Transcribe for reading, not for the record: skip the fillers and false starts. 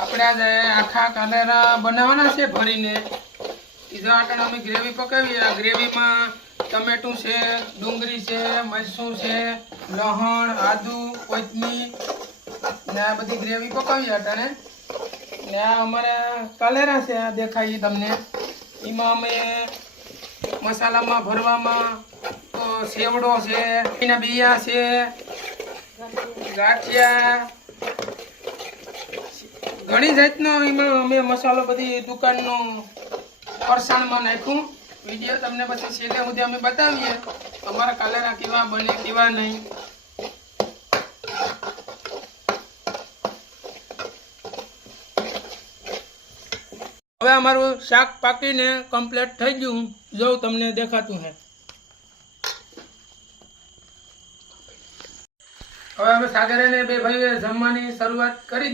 આપણે આજે આખા કાલેરા બનાવવાના છે ભરીને. ઈજા આટણ અમે ગ્રેવી પકાવી. આ ગ્રેવીમાં ટમેટું છે, ડુંગળી છે, મરચું છે, લહણ, આદુ, કોથમીર ને આ બધી ગ્રેવી પકાવી અટાણે. ને આ અમારા કાલેરા છે, આ દેખાય તમને. એમાં અમે મસાલામાં ભરવામાં તો સેવડો છે, એના બિયા છે, ગાંઠિયા, ઘણી જાતનો એમાં અમે મસાલો બધી દુકાનનો ફરસાણમાં નાખ્યું. વિડીયો તમને પછી છેલ્લે સુધી અમે બતાવીએ અમારા કાલેરા કેવા બને કેવા નહીં. હવે અમારું શાક પાકીને કમ્પ્લીટ થઈ ગયું. જો તમને દેખાતું હે. હવે અમે સાગર અને બે ભાઈએ જમવાની શરૂઆત કરી.